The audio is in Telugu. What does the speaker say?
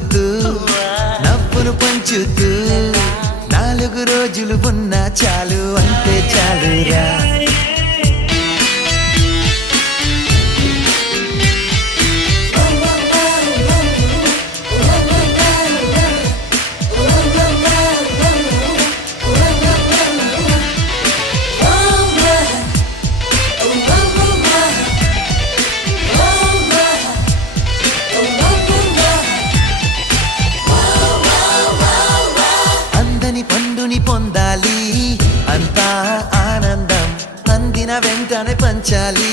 నవ్వుతూ నవ్వును పంచుతూ 4 రోజులు ఉన్నా చాలు అంటే చాలురా. పండుని పొందాలి అంతా ఆనందం అందిన వెంటనే పంచాలి